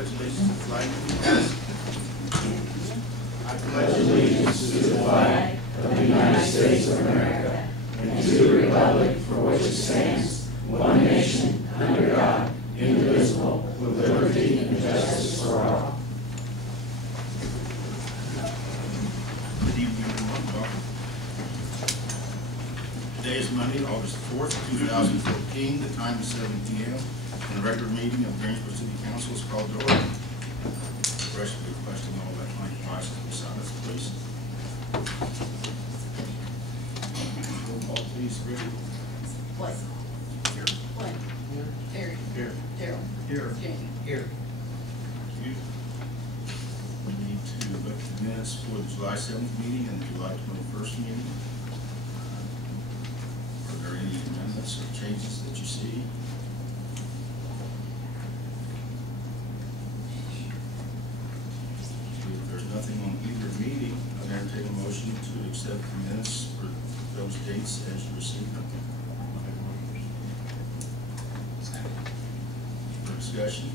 Allegiance to the flag of the United States. I pledge allegiance to the flag of the United States of America and to the republic for which it stands, one nation, under God, indivisible, with liberty and justice for all. Good evening, everyone. Welcome. Today is Monday, August 4th, 2014. The time is 7 p.m. and the regular meeting of Greensburg City Council is called to order. Requesting all electronic devices to be silenced, please. Roll call, please. Bridgett. Blake. Here. Glenn. Here. Terry. Here. Darrell. Here. Jamie. Here. Thank you. We need to look at the minutes for the July 7th meeting and the July 21st meeting. Are there any amendments or changes that you see? If there's nothing on either meeting, I'll entertain a motion to accept the minutes for those dates as you received them. For discussion,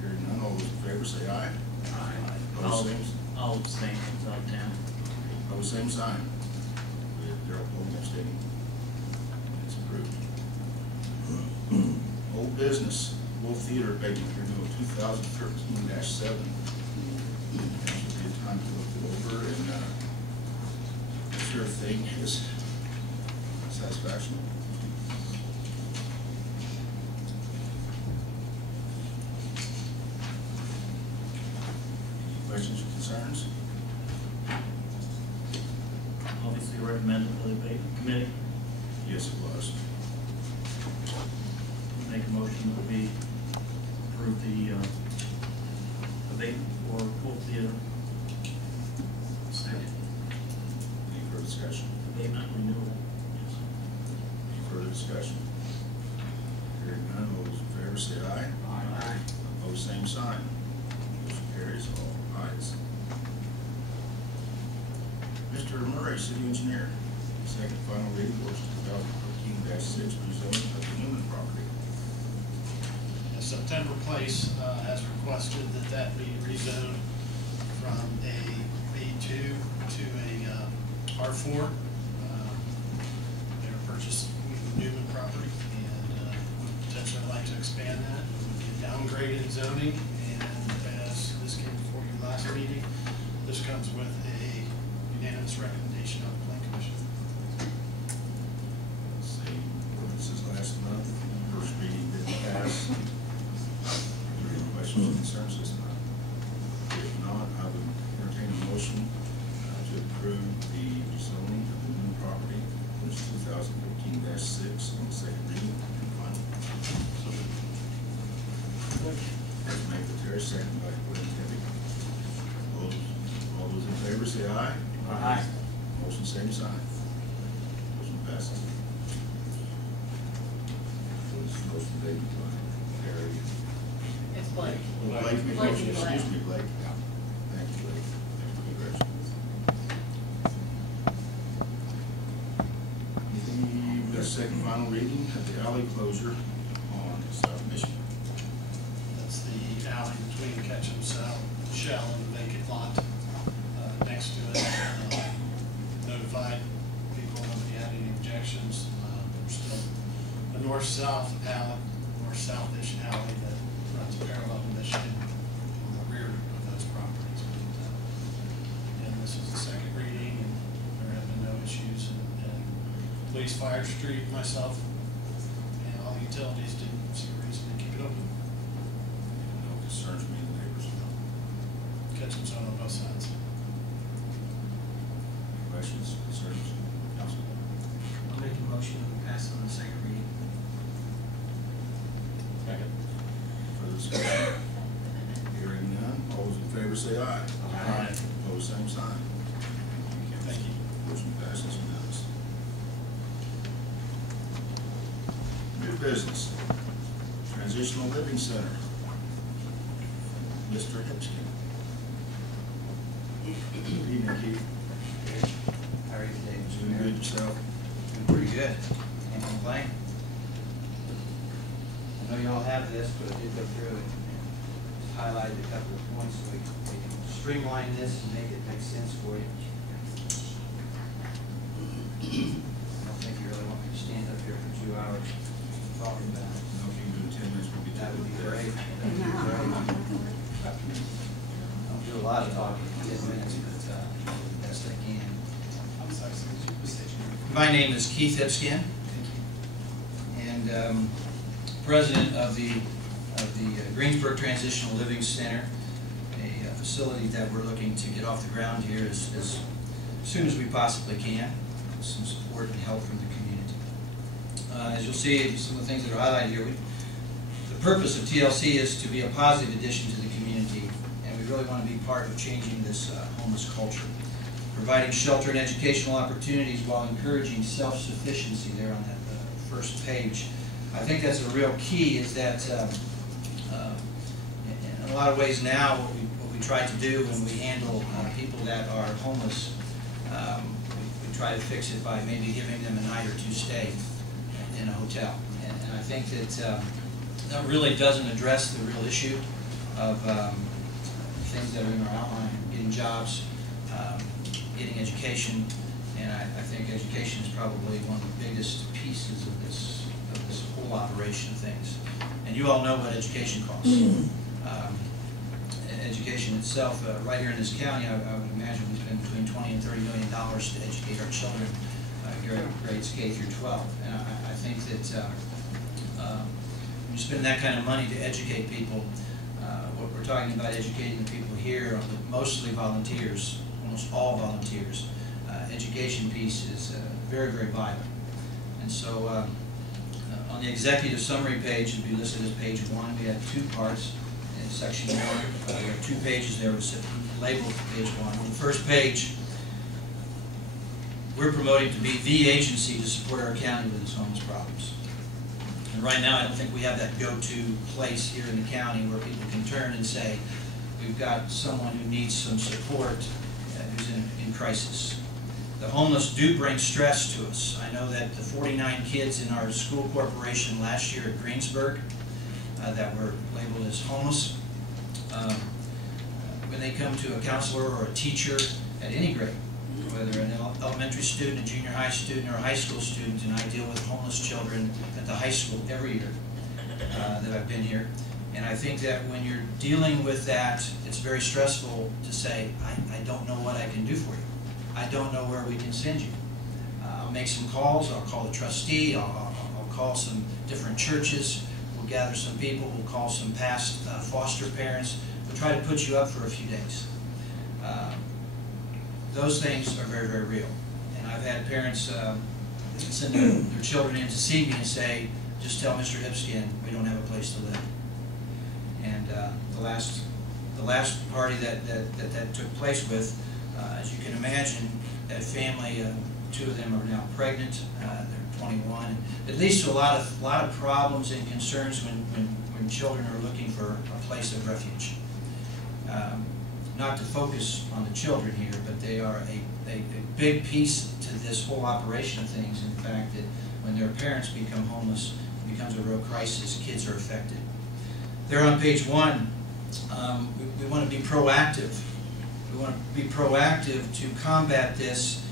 hearing none, all those in favor say aye. Aye. Opposed, same. I'll abstain from out of town. Opposed, same sign. We have Darrell Poling abstaining. It's approved. Old business, Wolf Theater abatement renewal 2013-7. Should be a time to look it over and make sure everything is satisfaction. Any questions or concerns? Obviously recommended for the abatement committee. Yes, it was. Make a motion that we approve the abatement for Wolf Theater. Second. Any further discussion? Abatement renewal. Any further discussion? Hearing none, all those in favor say aye. Aye. Opposed, same sign. Motion carries, all ayes. Mr. Murray, City Engineer, second final reading, orders 2014-6, rezoning of the Newman property. September Place has requested that be rezoned from a B2 to a R4. They were purchasing Newman property and potentially like to expand that. It would be a downgraded zoning, and as this came before you last meeting, this comes with a unanimous recommendation of the Plan Commission. Same ordinances last month, first reading didn't pass. Any questions or concerns this time? If not, I would entertain a motion to approve the zoning of the Newman property, which is 2014-6, on the second reading and final. First made by Terry, second by Glenn Tibby. All those in favor say aye. Aye. Motion same sign. Motion passes. Motion made by Terry. It's Blake. Blake made Blake motion, and Blake. excuse me, Blake. Thank you, Blake. Thanks for the congratulations. The second final reading of the alley closure on South Michigan. That's the alley between Ketchum South Shell and the vacant lot next to it. Notified people, nobody had any objections. There's still a north-south alley, north-south-ish alley that runs parallel to Michigan on the rear of those properties. And this is the second reading, and there have been no issues. And Police, Fire, Street, myself, and all the utilities didn't see a reason to keep it open. No concerns from the neighbors. Catching zone on both sides. Any questions, concerns? Council? I'll make a motion to pass on the second reading. Second. Further discussion? Hearing none, all those in favor say aye. Aye. Opposed, same sign. Thank you. Motion passes unanimously. New business, Transitional Living Center. Mr. Hipskind. Good evening, Keith. How are you today, Mr. Doing Mayor? good yourself? Doing pretty good. Can't complain. I know y'all have this, but I did go through it. highlighted a couple of points so we can streamline this and make it make sense for you. I don't think you really want me to stand up here for 2 hours talking about it. No, if you can do it in 10 minutes, we'll be That done. would be great. That would be great. I don't do a lot of talking in 10 minutes, but the best I can. I'm sorry, so could you please state your name? My name is Keith Hipskind, and president of the Greensburg Transitional Living Center, a facility that we're looking to get off the ground here as soon as we possibly can, with some support and help from the community. As you'll see, some of the things that are highlighted here, the purpose of TLC is to be a positive addition to the community, and we really want to be part of changing this homeless culture, providing shelter and educational opportunities while encouraging self-sufficiency there on that first page. I think that's a real key, is that in a lot of ways now what we try to do when we handle people that are homeless, we try to fix it by maybe giving them a night or two stay in a hotel. And I think that that really doesn't address the real issue of things that are in our outline: getting jobs, getting education, and I think education is probably one of the biggest pieces of this whole operation of things. And you all know what education costs. Education itself, right here in this county, I would imagine we spend between $20 and $30 million to educate our children grades K through 12. And I think that when you spend that kind of money to educate people, what we're talking about educating the people here are mostly volunteers, almost all volunteers. Education piece is very, very vital. And so on the executive summary page, it'd be listed as page 1. We have 2 parts in section 1. There are 2 pages there labeled page 1. On the first page, we're promoting to be the agency to support our county with its homeless problems. And right now, I don't think we have that go-to place here in the county where people can turn and say, we've got someone who needs some support, who's in crisis. The homeless do bring stress to us. I know that the 49 kids in our school corporation last year at Greensburg that were labeled as homeless, when they come to a counselor or a teacher at any grade, whether an elementary student, a junior high student, or a high school student, and I deal with homeless children at the high school every year that I've been here. And I think that when you're dealing with that, it's very stressful to say, I don't know what I can do for you. I don't know where we can send you. I'll make some calls. I'll call the trustee. I'll call some different churches. We'll gather some people. We'll call some past foster parents. We'll try to put you up for a few days. Those things are very, very real. And I've had parents send their children in to see me and say, just tell Mr. Hipskind we don't have a place to live. And the last party that took place with, as you can imagine, that family, 2 of them are now pregnant. They're 21. It leads to a lot of problems and concerns when children are looking for a place of refuge. Not to focus on the children here, but they are a big piece to this whole operation of things. In fact, that when their parents become homeless, it becomes a real crisis. Kids are affected. There on page 1, we want to be proactive. We want to be proactive to combat this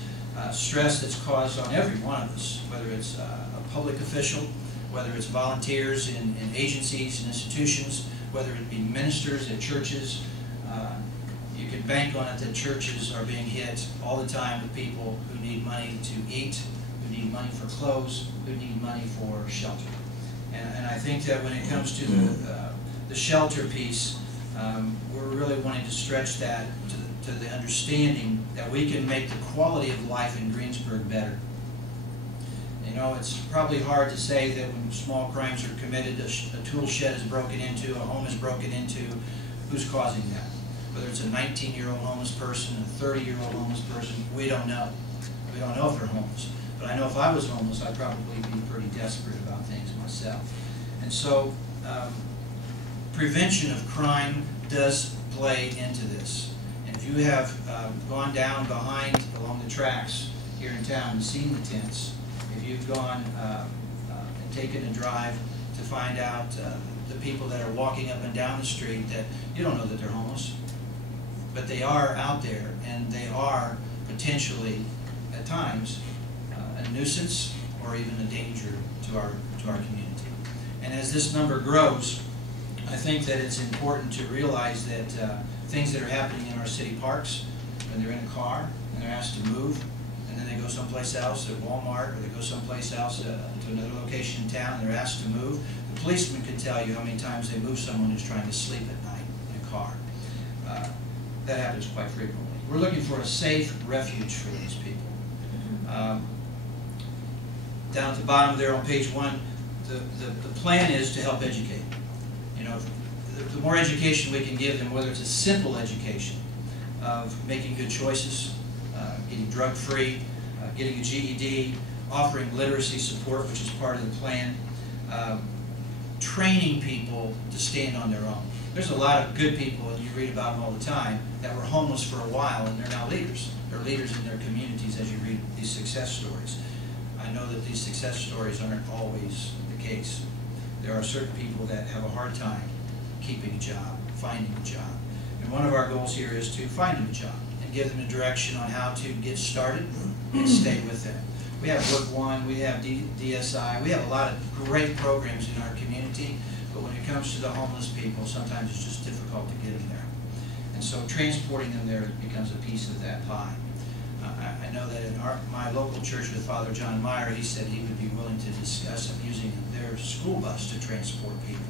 stress that's caused on every one of us, whether it's a public official, whether it's volunteers in agencies and institutions, whether it be ministers at churches. You can bank on it that churches are being hit all the time with people who need money to eat, who need money for clothes, who need money for shelter. And I think that when it comes to the shelter piece, we're really wanting to stretch that to the understanding that we can make the quality of life in Greensburg better. You know, it's probably hard to say that when small crimes are committed, a tool shed is broken into, a home is broken into, who's causing that? Whether it's a 19-year-old homeless person, a 30-year-old homeless person, we don't know. We don't know if they're homeless. But I know if I was homeless, I'd probably be pretty desperate about things myself. And so prevention of crime does play into this. And if you have gone down along the tracks here in town and seen the tents, if you've gone and taken a drive to find out the people that are walking up and down the street that you don't know that they're homeless, but they are out there, and they are potentially, at times, a nuisance or even a danger to our community. And as this number grows, I think that it's important to realize that things that are happening in our city parks, when they're in a car and they're asked to move, and then they go someplace else at Walmart, or they go someplace else to another location in town and they're asked to move, the policeman can tell you how many times they move someone who's trying to sleep at night in a car. That happens quite frequently. We're looking for a safe refuge for these people. Down at the bottom there on page 1, the plan is to help educate. You know, the more education we can give them, whether it's a simple education of making good choices, getting drug-free, getting a GED, offering literacy support, which is part of the plan, training people to stand on their own. There's a lot of good people, and you read about them all the time, that were homeless for a while, and they're now leaders. They're leaders in their communities as you read these success stories. I know that these success stories aren't always the case. There are certain people that have a hard time keeping a job, finding a job. And one of our goals here is to find them a job and give them a direction on how to get started and stay with them. We have Work One, we have DSI, we have a lot of great programs in our community, but when it comes to the homeless people, sometimes it's just difficult to get them there. And so transporting them there becomes a piece of that pie. I know that in my local church with Father John Meyer, he said he would be willing to discuss using their school bus to transport people.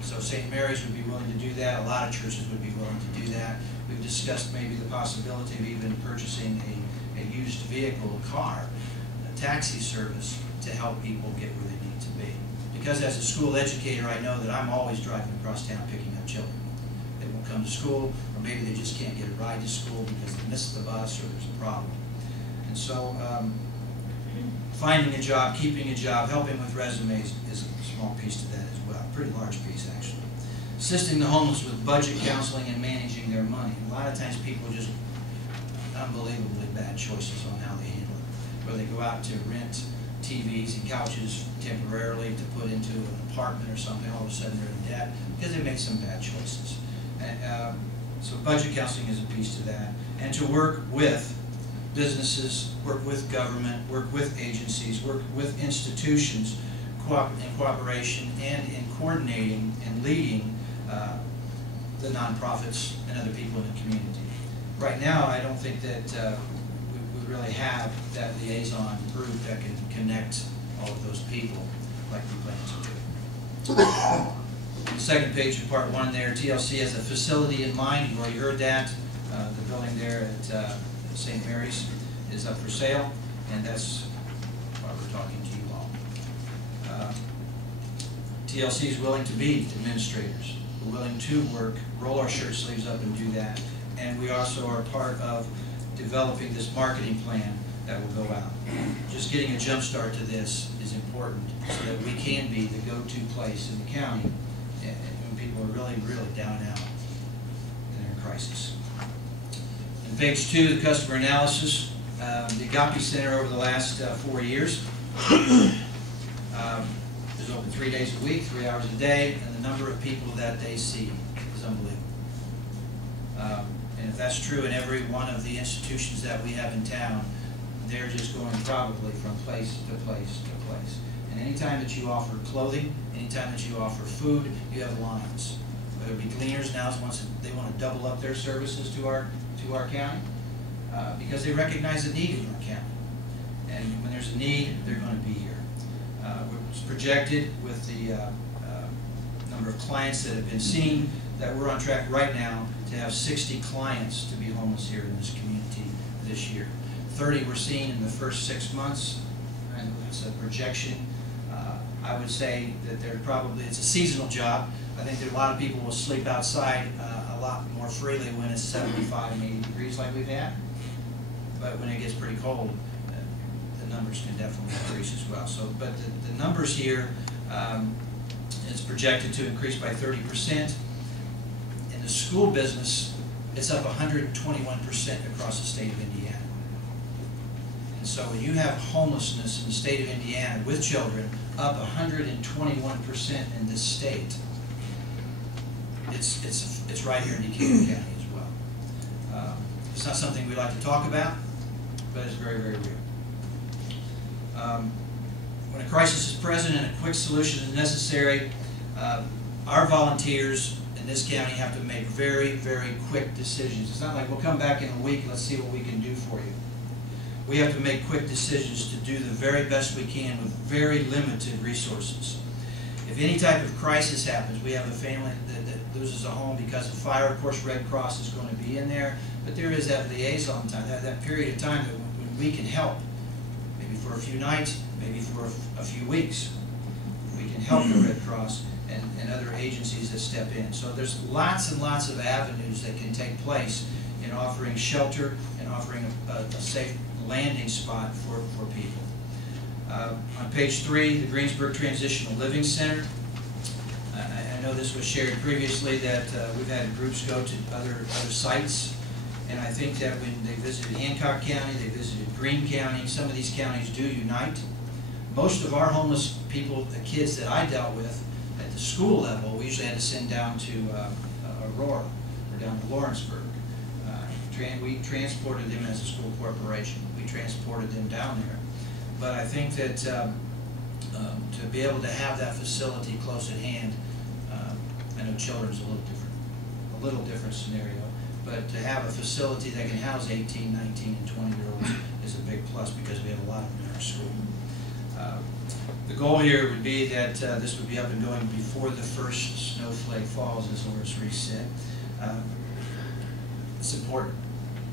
So St. Mary's would be willing to do that. A lot of churches would be willing to do that. We've discussed maybe the possibility of even purchasing a used vehicle, a car, a taxi service to help people get where they need to be. Because as a school educator, I know that I'm always driving across town picking up children. They won't come to school, or maybe they just can't get a ride to school because they missed the bus or there's a problem. And so finding a job, keeping a job, helping with resumes is a small piece to that as well, a pretty large piece actually. Assisting the homeless with budget counseling and managing their money. A lot of times people just unbelievably bad choices on how they handle it. Whether they go out to rent TVs and couches temporarily to put into an apartment or something, all of a sudden they're in debt because they made some bad choices. And, so budget counseling is a piece to that. And to work with businesses, work with government, work with agencies, work with institutions in cooperation and in coordinating and leading the nonprofits and other people in the community. Right now, I don't think that we really have that liaison group that can connect all of those people like we plan to do. The second page of part 1 there, TLC has a facility in mind. You've already heard that. The building there at St. Mary's is up for sale, and that's why we're talking to you all. TLC is willing to be administrators. We're willing to work, roll our shirt sleeves up and do that. And we also are part of developing this marketing plan that will go out. Just getting a jump start to this is important so that we can be the go-to place in the county when people are really, really down and out and they're in crisis. On page 2, the customer analysis. The Agape Center over the last 4 years is open 3 days a week, 3 hours a day, and the number of people that they see is unbelievable. And if that's true in every one of the institutions that we have in town, they're just going probably from place to place to place. And anytime that you offer clothing, anytime that you offer food, you have lines. Whether it be Gleaners now, they want to double up their services to our county because they recognize the need in our county. And when there's a need, they're going to be here. It's projected with the number of clients that have been seen that we're on track right now to have 60 clients to be homeless here in this community this year. 30 were seen in the first 6 months, and it's a projection. I would say that it's a seasonal job. I think that a lot of people will sleep outside a lot more freely when it's 75 and 80 degrees like we've had. But when it gets pretty cold, the numbers can definitely increase as well. So, but the numbers here, it's projected to increase by 30%. In the school business, it's up 121% across the state of Indiana. And so when you have homelessness in the state of Indiana with children up 121% in this state, it's right here in Decatur County as well. It's not something we like to talk about, but it's very, very real. When a crisis is present and a quick solution is necessary, our volunteers in this county have to make very, very quick decisions. It's not like we'll come back in a week, let's see what we can do for you. We have to make quick decisions to do the very best we can with very limited resources. If any type of crisis happens, we have a family that loses a home because of fire, of course Red Cross is going to be in there, but there is that liaison time, that period of time when we can help, maybe for a few nights, maybe for a few weeks. We can help the Red Cross and other agencies that step in. So there's lots and lots of avenues that can take place in offering shelter and offering a safe landing spot for people. On page 3, the Greensburg Transitional Living Center. I know this was shared previously that we've had groups go to other sites, and I think that when they visited Hancock County, they visited Greene County, some of these counties do unite. Most of our homeless people, the kids that I dealt with at the school level, we usually had to send down to Aurora or down to Lawrenceburg. We transported them as a school corporation. We transported them down there. But I think that to be able to have that facility close at hand, I know children's a little different scenario, but to have a facility that can house 18, 19, and 20-year-olds is a big plus because we have a lot of them in our school. The goal here would be that this would be up and going before the first snowflake falls, as Horace Reese said. It's important.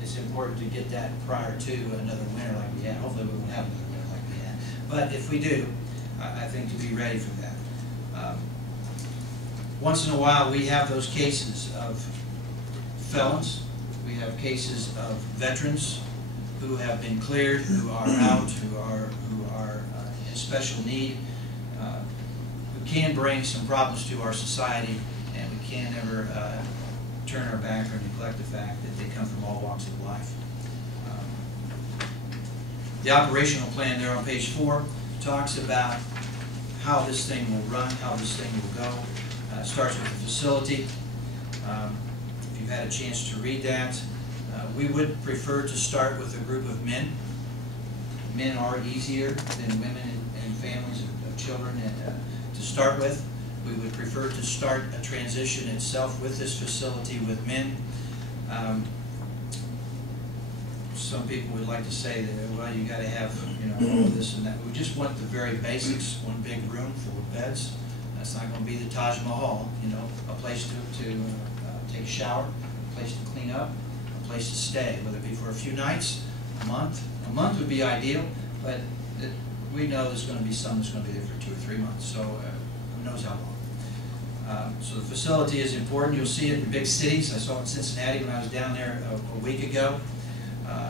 It's important to get that prior to another winter like we had. Hopefully we won't have another winter like we had. But if we do, I think to be ready for that. Once in a while we have those cases of felons. We have cases of veterans who have been cleared, who are out, who are in special need, who can bring some problems to our society, and we can't ever turn our back or neglect the fact that they come from all walks of life. The operational plan there on page 4 talks about how this thing will run, how this thing will go. Starts with the facility. If you've had a chance to read that, we would prefer to start with a group of men. Men are easier than women and families of children to start with. We would prefer to start a transition itself with this facility with men. Some people would like to say that, well, you got to have, all of this and that. We just want the very basics: one big room full of beds. That's not going to be the Taj Mahal, a place to take a shower, a place to clean up, a place to stay, whether it be for a few nights, a month. A month would be ideal, but we know there's going to be some that's going to be there for 2 or 3 months, so who knows how long. So the facility is important. You'll see it in big cities. I saw it in Cincinnati when I was down there a week ago.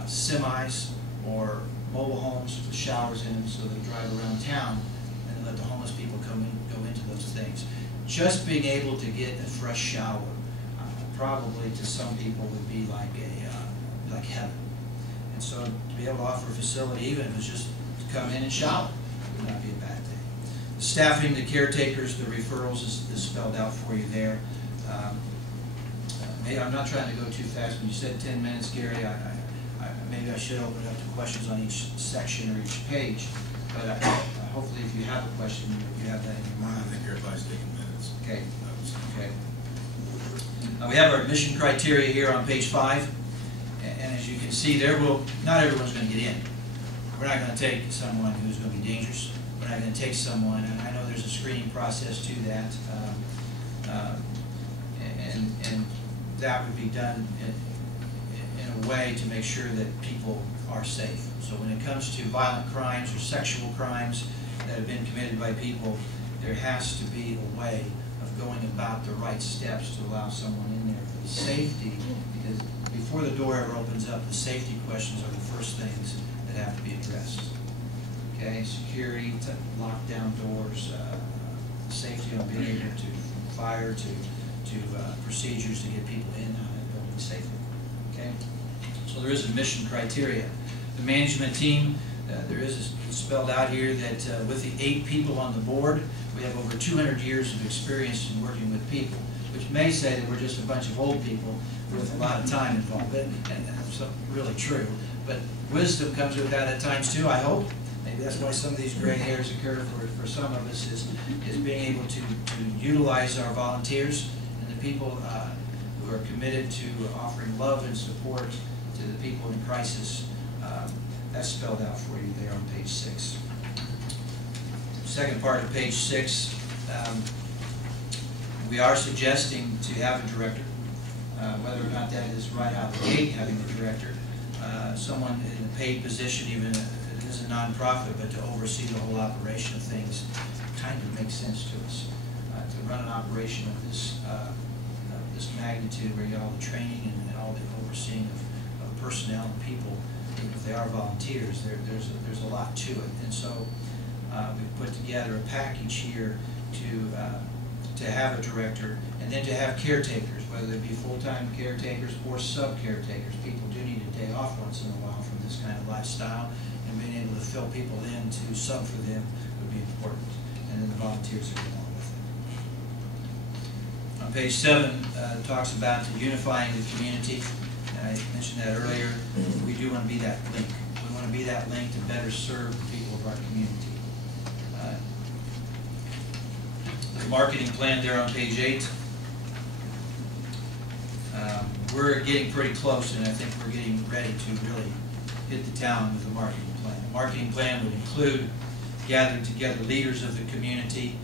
Semis or mobile homes with showers in them, so they drive around town and let the homeless people go into those things. Just being able to get a fresh shower, probably to some people would be like heaven. And so to be able to offer a facility, even if it's just to come in and shower, would not be a bad thing. The staffing, the caretakers, the referrals is spelled out for you there. I'm not trying to go too fast. When you said 10 minutes, Gary, maybe I should open it up to questions on each section or each page. But hopefully, if you have a question, you have that in your mind. I think everybody's taking minutes. Okay. Okay. We have our admission criteria here on page 5, and as you can see, not everyone's going to get in. We're not going to take someone who's going to be dangerous. We're not going to take someone, and I know there's a screening process to that, and that would be done in a way to make sure that people are safe. So when it comes to violent crimes or sexual crimes that have been committed by people, there has to be a way of going about the right steps to allow someone in there for the safety, because before the door ever opens up, the safety questions are the first things that have to be addressed. Okay, security, lockdown doors, safety on being able to, from fire to procedures to get people in and out of the building safely. Okay, so there is admission criteria. The management team, there is spelled out here that with the 8 people on the board, we have over 200 years of experience in working with people. which may say that we're just a bunch of old people with a lot of time involved, and that's really true. But wisdom comes with that at times too, I hope. Maybe that's why some of these gray hairs occur for some of us, is being able to utilize our volunteers and the people who are committed to offering love and support to the people in crisis. That's spelled out for you there on page 6. Second part of page 6, we are suggesting to have a director. Whether or not that is right out the gate, having a director, someone in a paid position, even if it is a nonprofit, but to oversee the whole operation of things, kind of makes sense to us. To run an operation of this magnitude, where you got all the training and all the overseeing of personnel and people, even if they are volunteers, there's a lot to it. And so we've put together a package here to have a director, and then to have caretakers, whether they be full-time caretakers or sub-caretakers. People do need a day off once in a while from this kind of lifestyle, and being able to fill people in to sub for them would be important. And then the volunteers are along with it. On page 7, it talks about the unifying the community. And I mentioned that earlier. We do want to be that link. We want to be that link to better serve the people of our community. The marketing plan there on page 8. We're getting pretty close, and I think we're getting ready to really hit the town with the marketing plan. The marketing plan would include gathering together leaders of the community,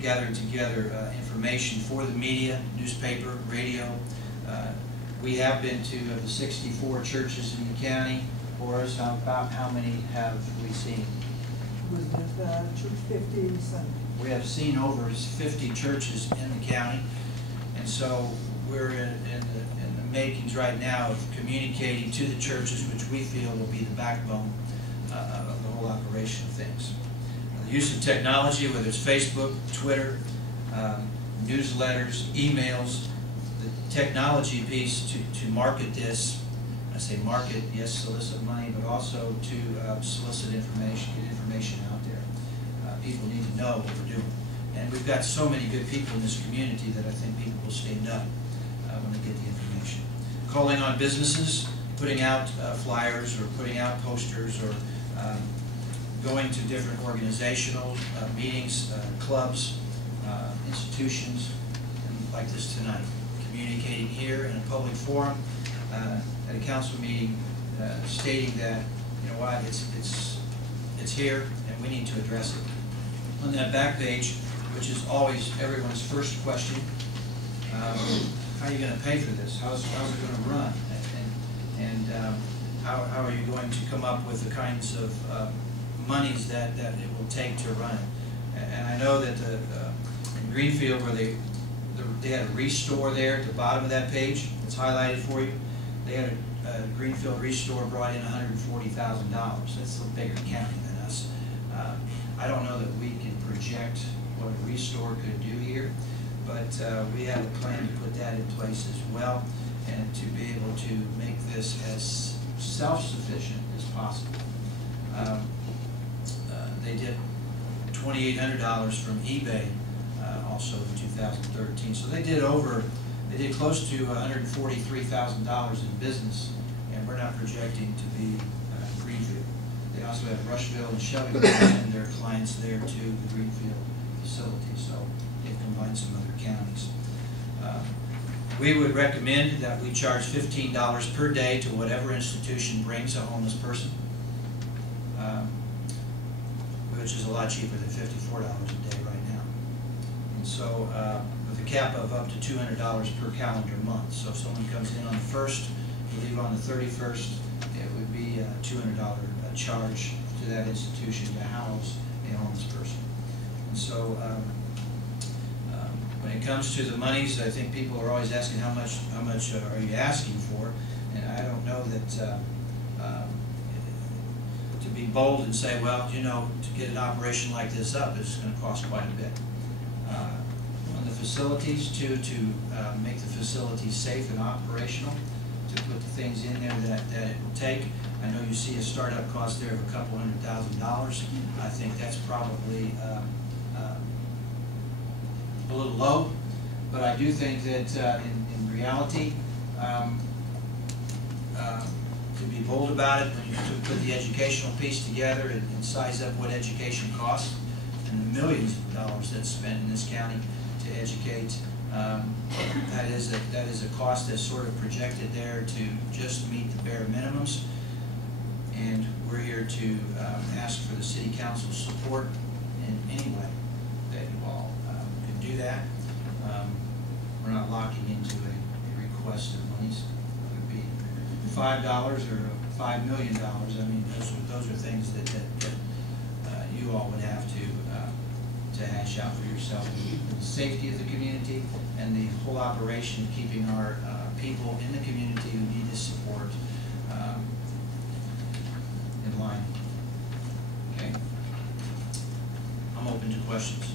gathering together information for the media, newspaper, radio. We have been to the 64 churches in the county. Horace, about how many have we seen? Was it church 50 something? We have seen over 50 churches in the county, and so we're in the makings right now of communicating to the churches, which we feel will be the backbone of the whole operation of things. The use of technology, whether it's Facebook, Twitter, newsletters, emails, the technology piece to market this. I say market, yes, solicit money, but also to solicit information, get information out there. People need to know what we're doing. And we've got so many good people in this community that I think people will stand up when they get the information. Calling on businesses, putting out flyers or putting out posters, or going to different organizational meetings, clubs, institutions, and like this tonight. Communicating here in a public forum, at a council meeting, stating that, you know what, it's here and we need to address it. On that back page, which is always everyone's first question, how are you going to pay for this? How's it going to run? And how are you going to come up with the kinds of monies that it will take to run it? And I know that in Greenfield, where they had a restore there at the bottom of that page, it's highlighted for you. They had a Greenfield restore brought in $140,000. That's a bigger county than us. I don't know that we can project what a restore could do here, but we have a plan to put that in place as well, and to be able to make this as self-sufficient as possible. They did $2,800 from eBay also in 2013, so they did close to $143,000 in business, and we're not projecting to be Greenfield. They also have Rushville and Shelbyville and their clients there too, the Greenfield facility, so they've combined some other counties. We would recommend that we charge $15 per day to whatever institution brings a homeless person, which is a lot cheaper than $54 a day right now. And so with a cap of up to $200 per calendar month. So if someone comes in on the 1st, we leave on the 31st, it would be a $200 charge to that institution to house a homeless person. And so when it comes to the monies, I think people are always asking how much are you asking for, and I don't know that to be bold and say, well, you know, to get an operation like this up is going to cost quite a bit. On the facilities, to make the facilities safe and operational, to put the things in there that it will take. I know you see a startup cost there of a couple $100,000. I think that's probably a little low. But I do think that in reality, to be bold about it, when you put the educational piece together and size up what education costs and the millions of dollars that's spent in this county to educate, that is a cost that's sort of projected there to just meet the bare minimums. And we're here to ask for the city council's support in any way that you all can do that. We're not locking into a request of monies. It would be $5 or $5 million. I mean, those are things that you all would have to hash out for yourself. The safety of the community and the whole operation of keeping our people in the community who need this support in line. Okay? I'm open to questions.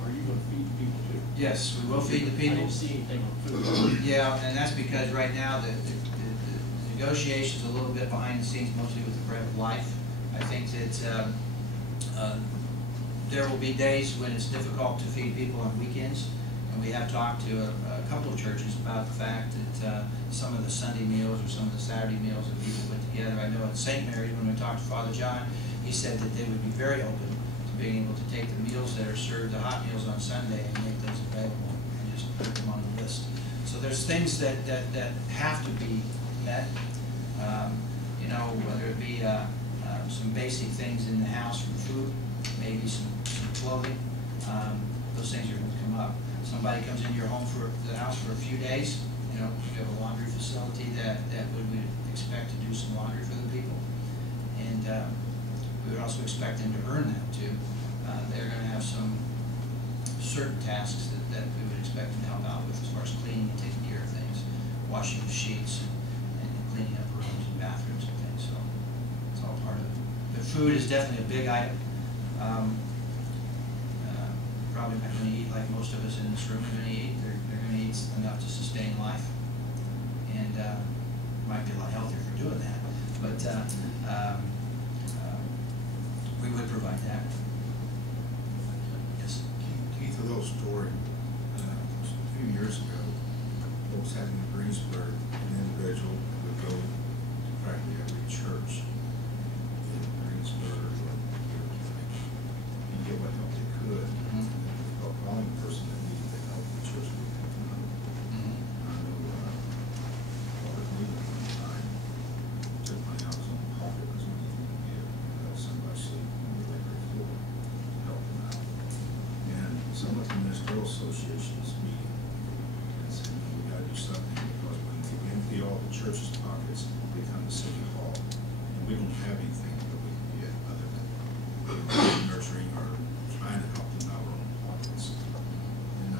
Are you gonna feed people too? Yes, we will feed the I people. didn't see anything on food. Yeah, and that's because right now the negotiation's a little bit behind the scenes, mostly with the Bread of Life. I think that there will be days when it's difficult to feed people on weekends, and we have talked to a couple of churches about the fact that some of the Sunday meals or some of the Saturday meals that people put together. I know at St. Mary's, when we talked to Father John, he said that they would be very open to being able to take the meals that are served, the hot meals on Sunday, and make those available and just put them on the list. So there's things that have to be met. You know, whether it be some basic things in the house from food, maybe some clothing, those things are going to come up. Somebody comes into your home for the house for a few days, you know, you have a laundry facility that we would expect to do some laundry for the people. And we would also expect them to earn that too. They're going to have some certain tasks that we would expect them to help out with as far as cleaning and taking care of things, washing the sheets and cleaning up rooms and bathrooms and things. So it's all part of it. But food is definitely a big item. Probably not going to eat like most of us in this room are going to eat. They're going to eat enough to sustain life, and might be a lot healthier for doing that. But we would provide that. Yes. Keith, a little story. A few years ago, folks having in Greensburg, an individual would go to practically every church in Greensburg and get what help they could. Calling the person that needed the help, the church would have to know. I know Robert Newman one time took money out of his own pocket because he didn't give somebody sleep on the library floor to help them out. And someone from this girl association's meeting and said, we gotta do something because when they empty all the church's pockets, they come to City Hall. And we don't have anything that we can get other than nurturing or trying to help them out our own pockets. And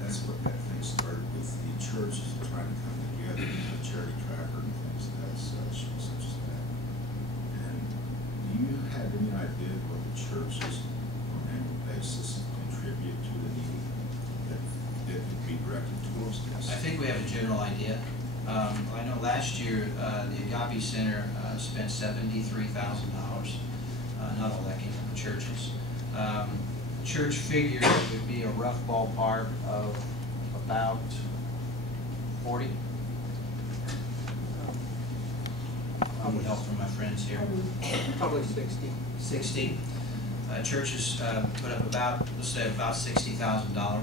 that's what that thing started with the churches trying to come together, a charity tracker and things of that such as that. And do you have any idea what the churches on an annual basis contribute to the need that could be directed towards this? I think we have a general idea. I know last year the Agape Center spent $73,000. Not all that came from the churches. Church figure would be a rough ballpark of about 40. I would help from my friends here. Probably 60. 60. Churches put up about, let's say, about $60,000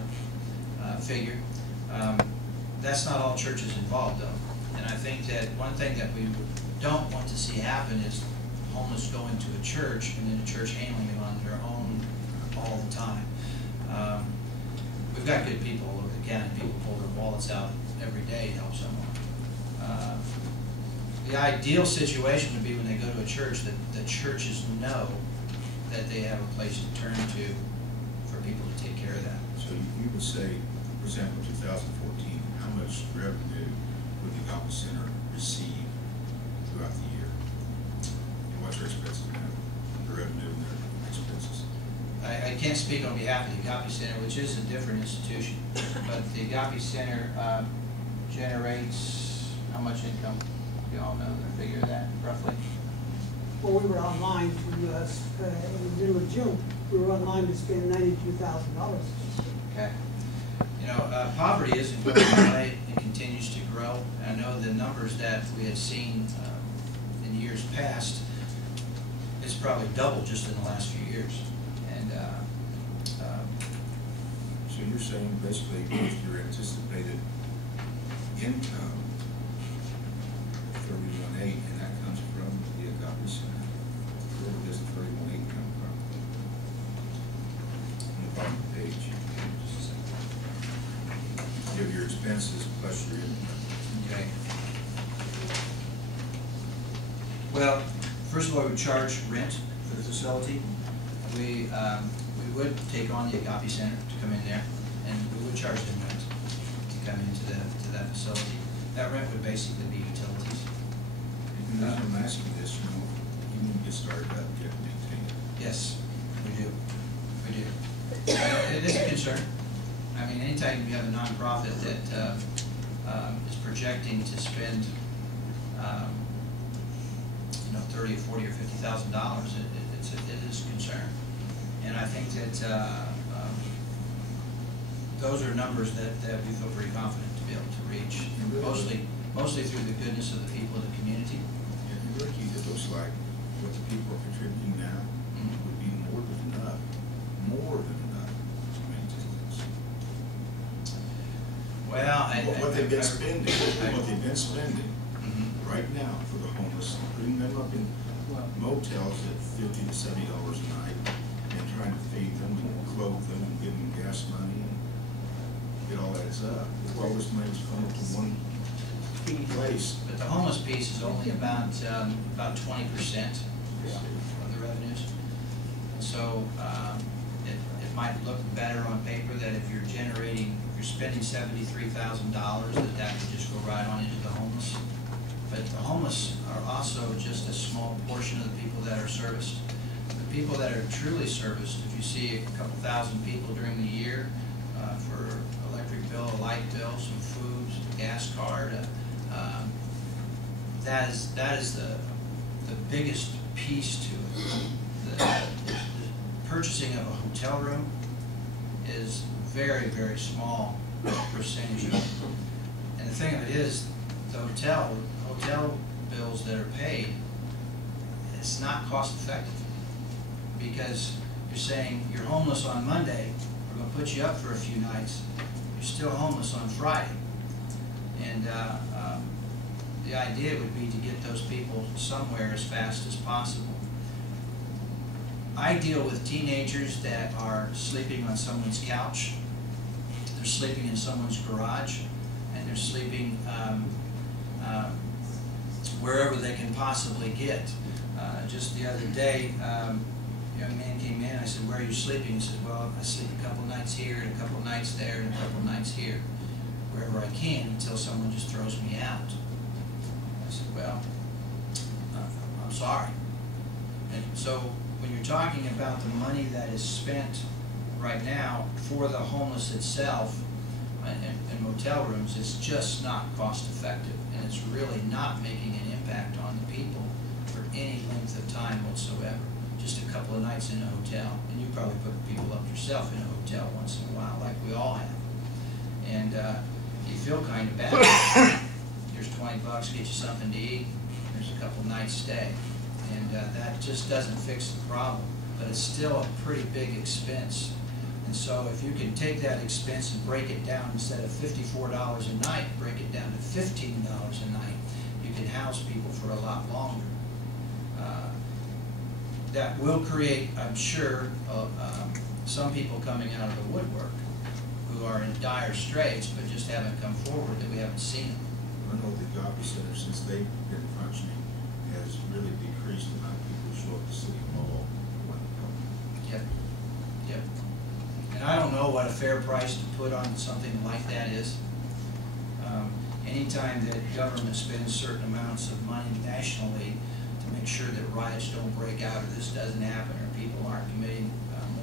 figure. That's not all churches involved, though. And I think that one thing that we don't want to see happen is homeless going to a church and then the church handling it on their own all the time. We've got good people all over the county. People pull their wallets out every day to help someone. The ideal situation would be when they go to a church that the churches know that they have a place to turn to for people to take care of that. So you would say, for example, 2014, how much revenue would the Agape Center receive throughout the year? And what's your expenses now? The revenue and their expenses? I can't speak on behalf of the Agape Center, which is a different institution, but the Agape Center generates How much income? You all know the figure of that roughly? Well, we were online to, in the middle of June, we were online to spend $92,000. Okay. You know, poverty isn't going away. It continues to grow. I know the numbers that we had seen in years past, it's probably doubled just in the last few years. And So you're saying basically if your anticipated income, 31.8, and that comes from the Agape Center, where does the 31.8 come from? On the bottom of the page. Just a second. You have your expenses plus your income. okay. Well, first of all, we charge rent for the facility. We would take on the Agape Center to come in there, and we would charge them rent to come into that facility. That rent would basically be utilities. And the reason I'm asking this, you know, even when you get started up, you have to maintain it. Yes, we do. We do. It is a concern. I mean, anytime you have a nonprofit that is projecting to spend, you know, $30 or $40 or $50,000, it is a concern. And I think that those are numbers that we feel pretty confident to be able to reach, mostly through the goodness of the people of the community. Yeah, it looks like what the people are contributing now would be more than enough to maintain this. Well, What they've been spending Mhm. right now for the homeless, putting them up in motels at $50 to $70 a night, and trying to feed them and clothe them and give them gas money, and it all adds up. If all this money's coming to one place. But the homeless piece is only about 20% of the revenues. And so it might look better on paper that if you're spending $73,000, that would just go right on into the homeless. But the homeless are also just a small portion of the people that are serviced. The people that are truly serviced, if you see a couple thousand people during the year for electric bill, a light bill, some food, a gas card, that is the biggest piece to it. The purchasing of a hotel room is very, very small percentage of it. And the thing of it is, the hotel bills that are paid, it's not cost effective, because you're saying you're homeless on Monday, we're going to put you up for a few nights, you're still homeless on Friday. And the idea would be to get those people somewhere as fast as possible. I deal with teenagers that are sleeping on someone's couch, they're sleeping in someone's garage, and they're sleeping wherever they can possibly get. Just the other day, a young man came in, I said, "Where are you sleeping?" He said, "Well, I sleep a couple nights here, and a couple nights there, and a couple nights here, wherever I can, until someone just throws me out." I said, "Well, I'm sorry." And so when you're talking about the money that is spent right now for the homeless itself in motel rooms, it's just not cost effective, and it's really not making an impact on the people for any length of time whatsoever. Just a couple of nights in a hotel, and you probably put people up yourself in a hotel once in a while, like we all have. And you feel kind of bad. Here's $20, get you something to eat. There's a couple nights stay, and that just doesn't fix the problem. But it's still a pretty big expense. And so if you can take that expense and break it down, instead of $54 a night, break it down to $15 a night, you can house people for a lot longer. That will create, I'm sure, some people coming out of the woodwork who are in dire straits but just haven't come forward, that we haven't seen them. I know the Agape Center, since they've been functioning, has really decreased the amount of people who show up to City Hall when they come. Yep. Yep. And I don't know what a fair price to put on something like that is. Anytime that government spends certain amounts of money nationally to make sure that riots don't break out, or this doesn't happen, or people aren't committing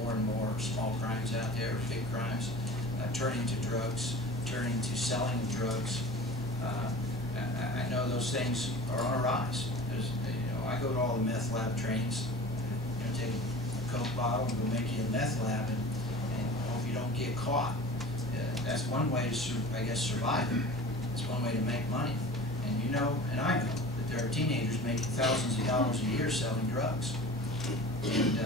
more and more small crimes out there, or big crimes, turning to drugs, turning to selling drugs, I know those things are on a rise. There's, I go to all the meth lab trainings. Take a Coke bottle and go make you a meth lab, and hope you don't get caught. That's one way to, I guess, survive. It's one way to make money. And you know, and I know, that there are teenagers making thousands of dollars a year selling drugs. And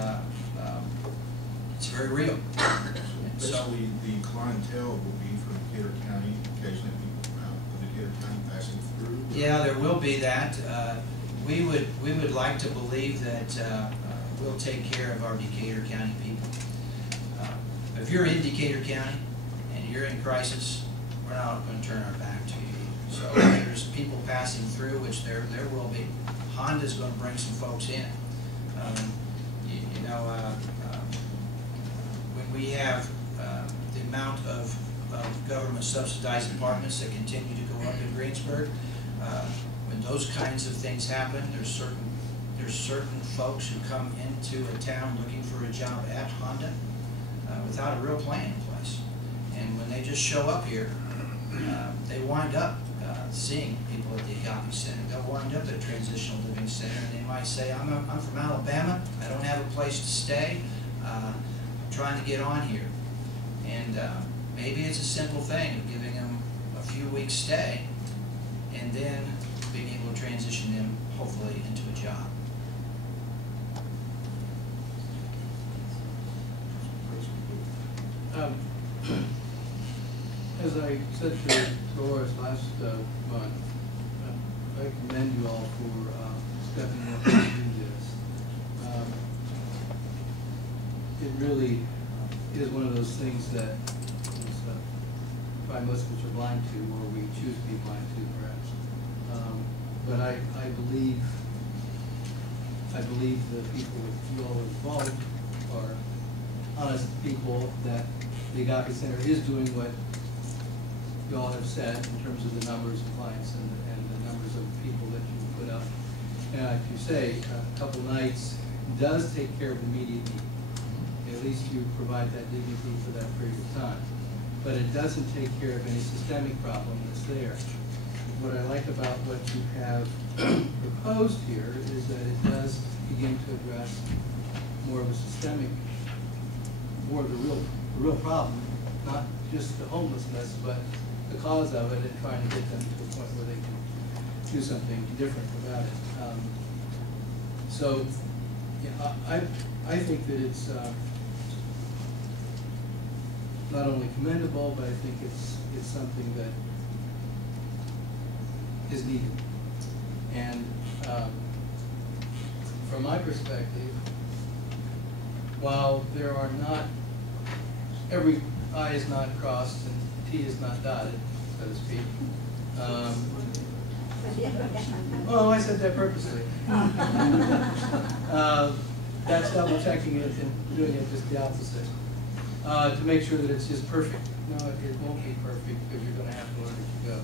it's very real. And so, Basically, the clientele will be from Decatur County, occasionally people out of Decatur County passing through. yeah, there will be that. We would like to believe that we'll take care of our Decatur County people. If you're in Decatur County and you're in crisis, we're not going to turn our back to you. So if there's people passing through, which there will be. Honda's going to bring some folks in. When we have the amount of government subsidized apartments that continue to go up in Greensburg, when those kinds of things happen, there's certain folks who come into a town looking for a job at Honda without a real plan in place. And when they just show up here, they wind up seeing people at the Agape Center. They'll wind up at Transitional Living Center, and they might say, I'm from Alabama, I don't have a place to stay, I'm trying to get on here. And maybe it's a simple thing of giving them a few weeks stay, and then being able to transition them, hopefully, into a job. As I said to Doris last month, I commend you all for stepping up to do this. It really is one of those things that is, probably most of us are blind to, or we choose to be blind to, perhaps. But I believe the people that you all involved are honest people, that the Agape Center is doing what you all have said in terms of the numbers of clients and the numbers of people that you put up. And like you say, a couple nights does take care of immediate need. At least you provide that dignity for that period of time. But it doesn't take care of any systemic problem that's there. What I like about what you have proposed here is that it does begin to address more of a systemic, more of the real problem, not just the homelessness, but the cause of it, and trying to get them to a point where they can do something different about it. So, yeah, I think that it's not only commendable, but I think it's something that is needed. And from my perspective, while there are not, every I is not crossed and T is not dotted, so to speak. Oh, I said that purposely. That's double checking it and doing it just the opposite. To make sure that it's just perfect. No, it won't be perfect because you're going to have to learn as you go.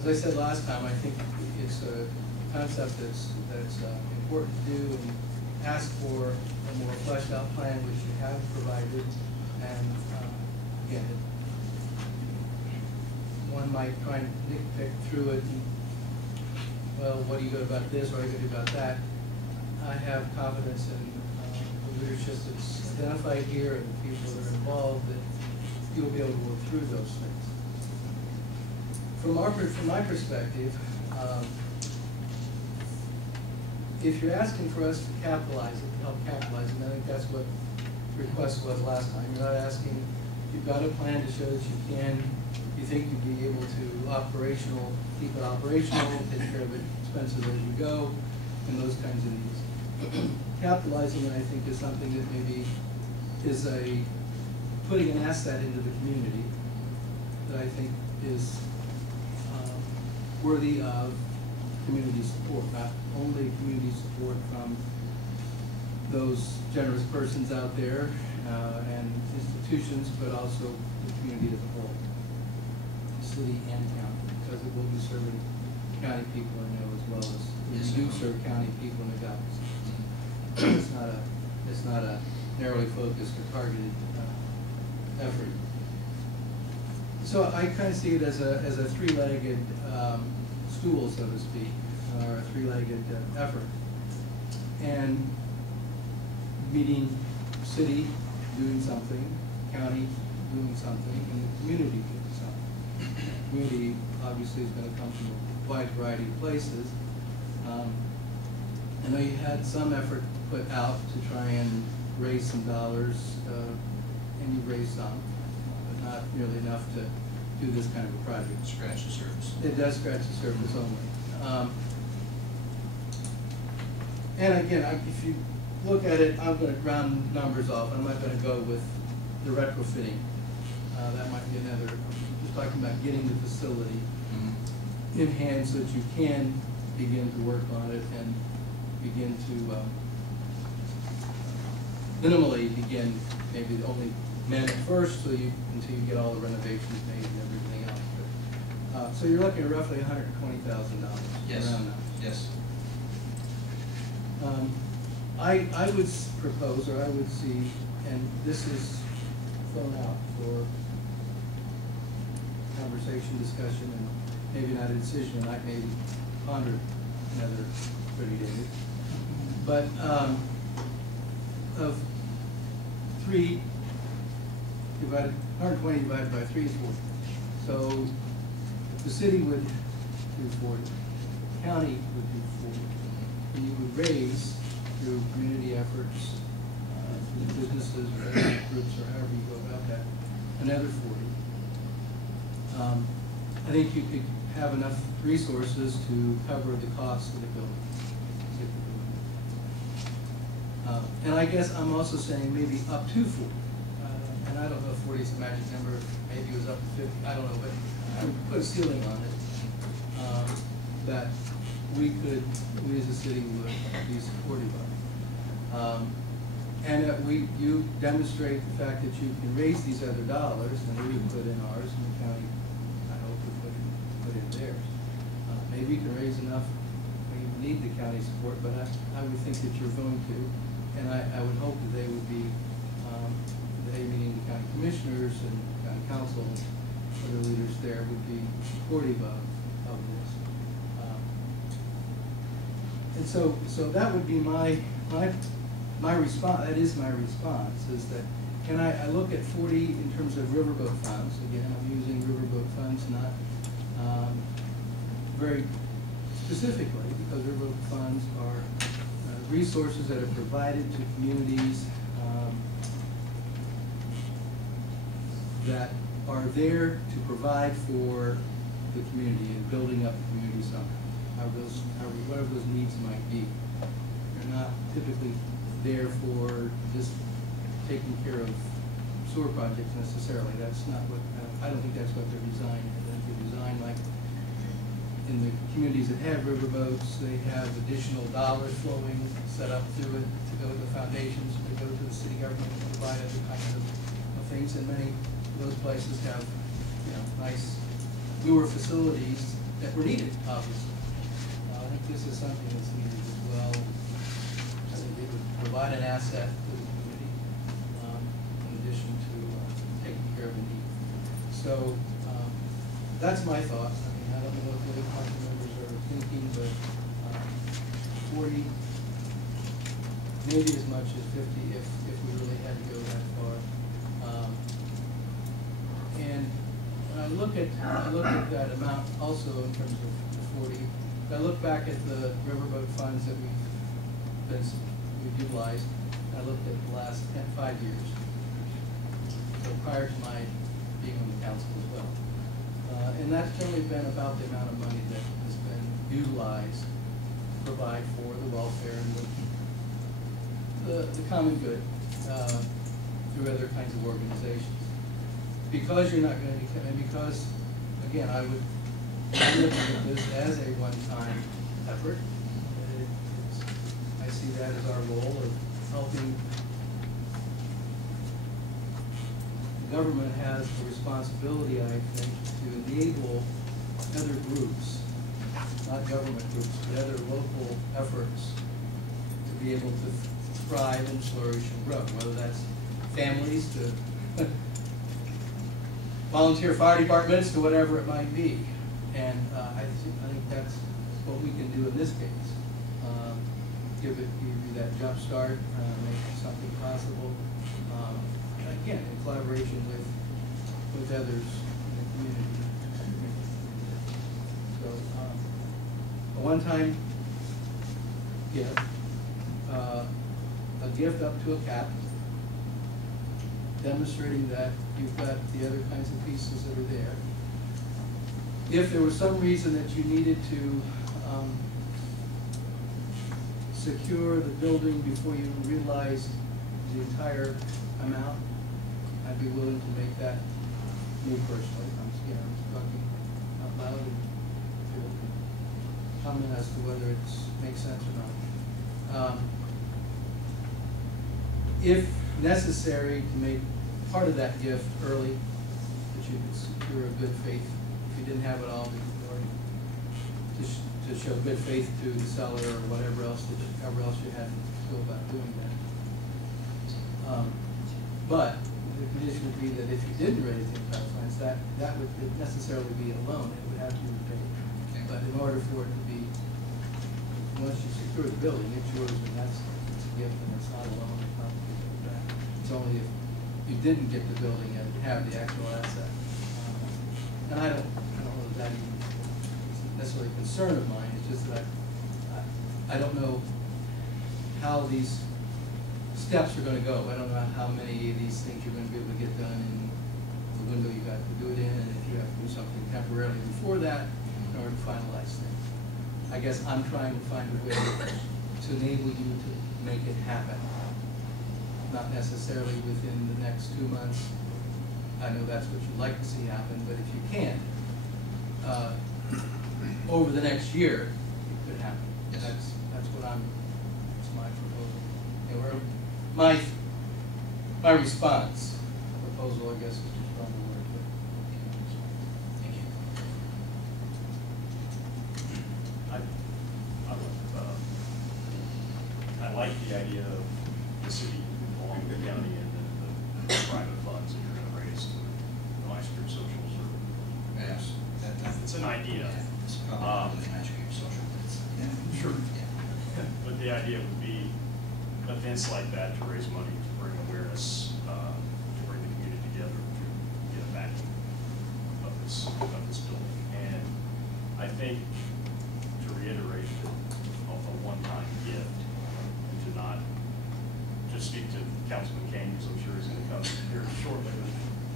As I said last time, I think it's a concept that's important to do and ask for a more fleshed out plan, which you have provided. And again, one might try and nitpick through it and, well, what do you good about this, what do you good about that? I have confidence in the leadership that's identified here and the people that are involved, that you'll be able to work through those things. From my perspective, if you're asking for us to capitalize it, to help capitalize it, and I think that's what the request was last time. You're not asking, you've got a plan to show that you think you'd be able to keep it operational, take care of expenses as you go, and those kinds of needs. Capitalizing it, I think, is something that maybe is putting an asset into the community that I think is worthy of community support, not only community support from those generous persons out there and institutions, but also the community as a whole, city and county, because it will be serving county people, I know, as well as we do serve county people in the Agape. It's not a narrowly focused or targeted effort. So I kind of see it as a three-legged stool, so to speak, or a three-legged effort. And meeting city doing something, county doing something, and the community doing something. The community obviously is going to come from a wide variety of places. I know you had some effort put out to try and raise some dollars, and you raised some, but not nearly enough to do this kind of a project. Scratch the surface. It does scratch the surface only. And again, if you look at it, I'm going to round numbers off. I'm not going to go with the retrofitting. That might be another, just talking about getting the facility in hand so that you can begin to work on it and begin to minimally begin, maybe only man it first so you, until you get all the renovations made and everything else. But, so you're looking at roughly $120,000. Yes. Around that. Yes. I would propose, or I would see, and this is thrown out for conversation, discussion, and maybe not a decision, and I maybe ponder another 30 days. But of 3 divided, 120 divided by 3 is 40. So the city would do 40, county would do 40, and you would raise through community efforts, through businesses or other groups or however you go about that, another 40. I think you could have enough resources to cover the cost of the building. And I guess I'm also saying maybe up to 40. And I don't know if 40 is the magic number, maybe it was up to 50, I don't know, but I would put a ceiling on it that we as a city would be supportive of. And that you demonstrate the fact that you can raise these other dollars, and we would put in ours, and the county, I hope, would put in theirs. Maybe you can raise enough when you need the county support, but I would think that you're going to, and I would hope that they would be, they meaning the county commissioners and county council, other leaders there would be supportive of this. And so that would be my response. That is my response. Is that, and I look at 40 in terms of riverboat funds. Again, I'm using riverboat funds not very specifically, because riverboat funds are resources that are provided to communities that are there to provide for the community and building up the community somehow. Whatever those needs might be. They're not typically there for just taking care of sewer projects necessarily. That's not what, I don't think that's what they're designed. I think they're designed like in the communities that have riverboats, they have additional dollars flowing set up through it to go to the foundations, to go to the city government to provide other kinds of things. And many of those places have, nice newer facilities that were needed, obviously. I think this is something that's needed as well. I think it would provide an asset to the community, in addition to taking care of the need. So that's my thought. I mean, I don't know what the other council members are thinking, but 40, maybe as much as 50 if we really had to go that far. And when I look at that amount also in terms of the 40. I look back at the riverboat funds that we've utilized. I looked at the last 5 years, so prior to my being on the council as well. And that's generally been about the amount of money that has been utilized to provide for the welfare and the common good through other kinds of organizations. Because you're not going to be, and because, again, I'm looking at this as a one-time effort. I see that as our role of helping. The government has the responsibility, I think, to enable other groups, not government groups, but other local efforts to be able to thrive and flourish and grow, whether that's families to volunteer fire departments to whatever it might be. And I think that's what we can do in this case. Give you that jump start, make something possible. Again, in collaboration with others in the community. So a one-time gift, a gift up to a cap, demonstrating that you've got the other kinds of pieces that are there. If there was some reason that you needed to secure the building before you realized the entire amount, I'd be willing to make that move personally. I'm talking out loud and people can comment as to whether it makes sense or not. If necessary, to make part of that gift early, that you could secure a good faith. If you didn't have it all, or to show good faith to the seller or whatever else you had to go about doing that. But the condition would be that if you didn't raise the entire funds, that would necessarily be a loan. It would have to be paid. But in order for it to be, once you secure the building, it's yours, and it's a gift, and it's not a loan. It's not that. It's only if you didn't get the building and have the actual asset. And I don't know if that even is necessarily a concern of mine. It's just that I don't know how these steps are going to go. I don't know how many of these things you're going to be able to get done in the window you got to do it in, and if you have to do something temporarily before that in order to finalize things. I guess I'm trying to find a way to enable you to make it happen. Not necessarily within the next 2 months. I know that's what you'd like to see happen, but if you can't, over the next year, it could happen. Yes. That's my proposal. And my response, proposal, I guess, is too strong a word, but Thank you. I like the idea of the city along with the county and the private funds that you're going to raise to the ice cream socials. Or, Yes. it's an idea. It's probably an ice cream social. Sure. Yeah. But the idea would be events like that to raise money, to bring awareness, to bring the community together, to get a backing of this building. And I think, to reiterate, a one-time gift, and to not just speak to Councilman Kane, because I'm sure he's going to come here shortly,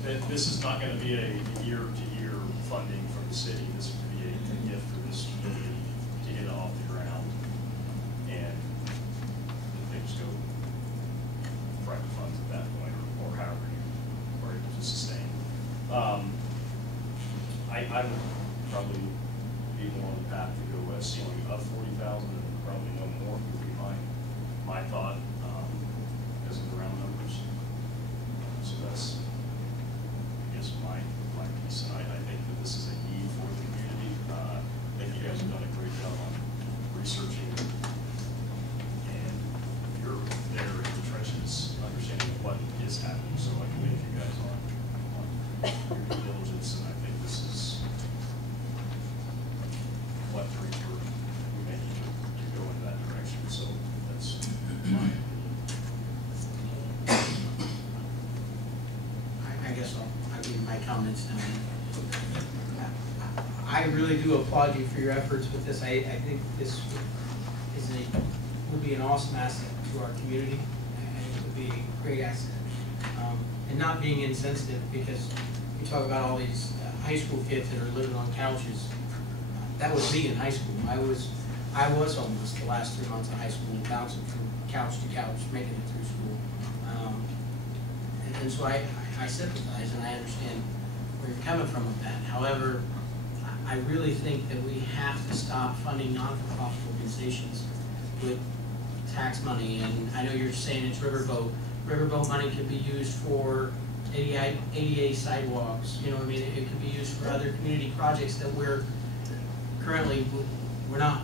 but this is not going to be a year-to-year funding from the city. This would be a gift for this building to get it off the ground, and things go private funds at that point, or however you are able to sustain. I would probably be more on the path to go a ceiling of 40,000, and probably no more would be my thought, because of the round numbers. So that's, I guess, my piece, and I think that this is a need for the community. I think you guys have done a great job on researching, and you're there in the trenches, understanding what is happening, so I commend you guys on your due diligence, and I think this is what we may need to go in that direction, so that's my opinion. I guess I'll give my comments now. I really do applaud you for your efforts with this. I think this would be an awesome asset to our community, and it would be a great asset. And not being insensitive, because we talk about all these high school kids that are living on couches. That was me in high school. I was homeless the last 3 months of high school, bouncing from couch to couch, making it through school. And so I sympathize and I understand where you're coming from with that. However, I really think that we have to stop funding non-for-profit organizations with tax money. And I know you're saying it's riverboat. Riverboat money could be used for ADA sidewalks. You know what I mean? It could be used for other community projects that we're not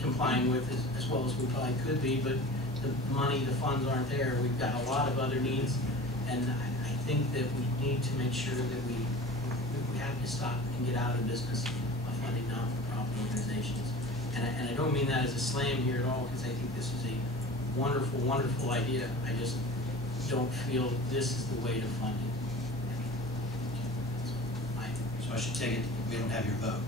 complying with as well as we probably could be, but the money, the funds aren't there. We've got a lot of other needs, and I think that we need to make sure that we happy to stop and get out of the business of funding non-for-profit organizations. And I don't mean that as a slam here at all, because I think this is a wonderful, wonderful idea. I just don't feel this is the way to fund it. So I should take it, we don't have your vote.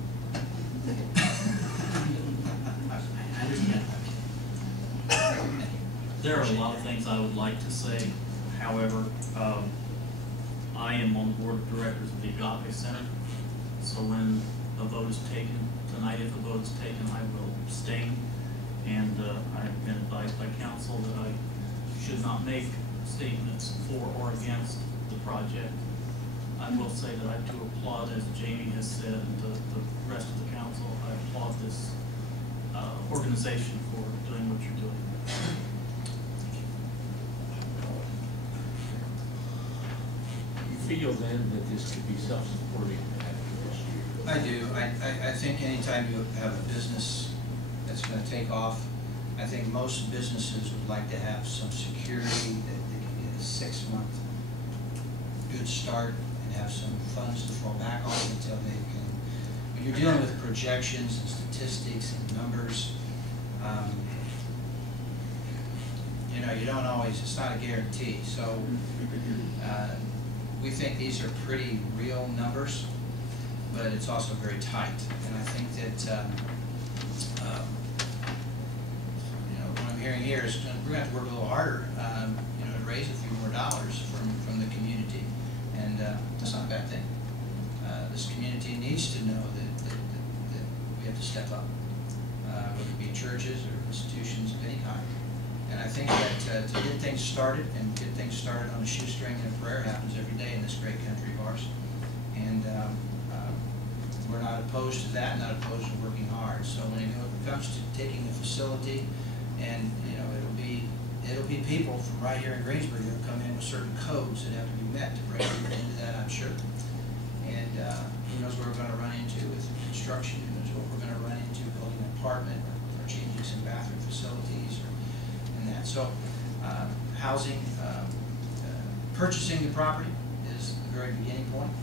I understand. There are a lot of things I would like to say. However, I am on the board of directors of the Agape Center. So when a vote is taken tonight, if a vote is taken, I will abstain. And I have been advised by council that I should not make statements for or against the project. I will say that I do applaud, as Jamie has said, and the rest of the council, I applaud this organization for doing what you're doing. You feel then that this could be self-supporting after this year? I do. I think anytime you have a business that's gonna take off, I think most businesses would like to have some security, that they can get a 6-month good start and have some funds to fall back on until they can. When you're dealing with projections and statistics and numbers, you know, you don't always, it's not a guarantee. So we think these are pretty real numbers, but it's also very tight. And I think that, you know, what I'm hearing here is we're going to have to work a little harder, you know, to raise a few more dollars from the community. And that's not a bad thing. This community needs to know that we have to step up, whether it be churches or institutions of any kind. And I think that to get things started and get things started on a shoestring and a prayer happens every day in this great country of ours. And we're not opposed to that, not opposed to working hard. So when it comes to taking the facility, and you know, it'll be people from right here in Greensburg that will come in with certain codes that have to be met to bring people into that, I'm sure. And who knows where we're going to run into with construction, who knows what we're going to run into building an apartment or changing some bathroom facilities and that. So housing, purchasing the property is the very beginning point.